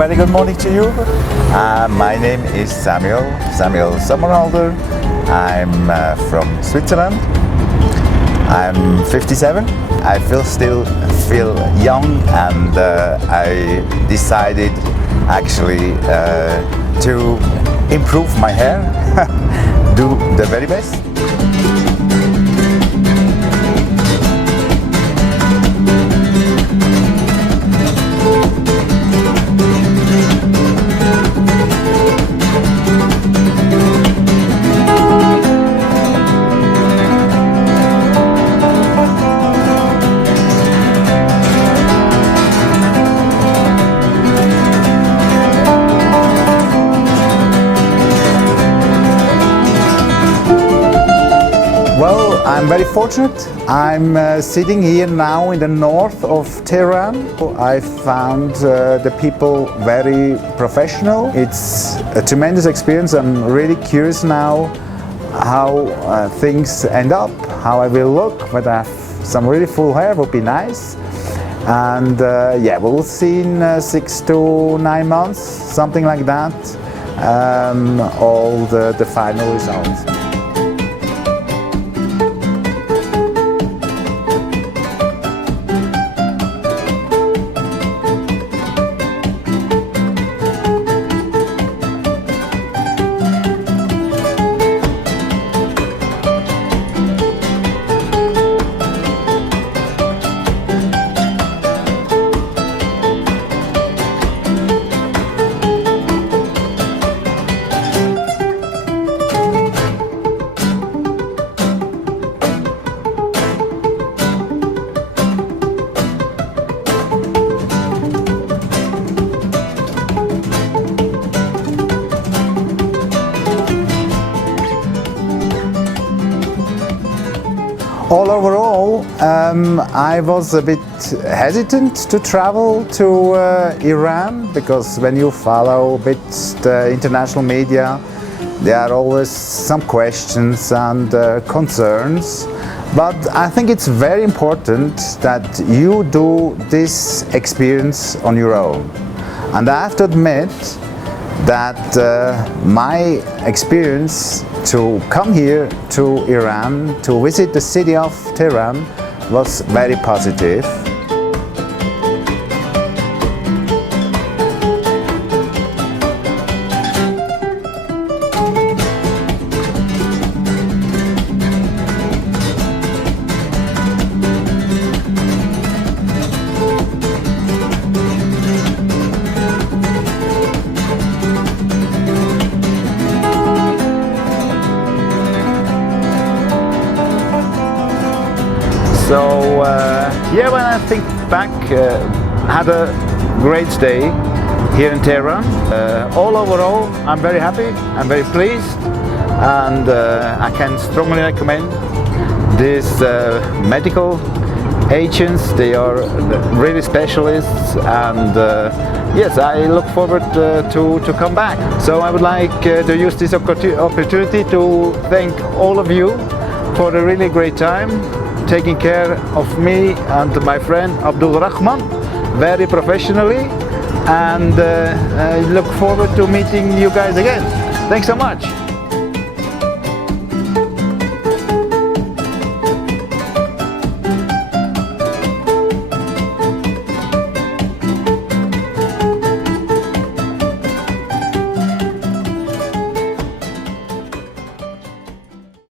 very good morning to you. My name is Samuel Sommerhalder. I'm from Switzerland. I'm 57. I still feel young, and I decided actually to improve my hair, do the very best. Well, I'm very fortunate. I'm sitting here now in the north of Tehran. I found the people very professional. It's a tremendous experience. I'm really curious now how things end up, how I will look. But I have some really full hair, would be nice. And yeah, we'll see in 6 to 9 months, something like that, all the final results. Overall, I was a bit hesitant to travel to Iran, because when you follow a bit the international media, there are always some questions and concerns. But I think it's very important that you do this experience on your own. And I have to admit that my experience to come here to Iran, to visit the city of Tehran, was very positive. So yeah, when I think back, had a great day here in Tehran. All overall, I'm very happy, I'm very pleased, and I can strongly recommend these medical agents. They are really specialists, and yes, I look forward to come back. So I would like to use this opportunity to thank all of you for a really great time, taking care of me and my friend Abdul Rahman very professionally, and I look forward to meeting you guys again. Thanks so much.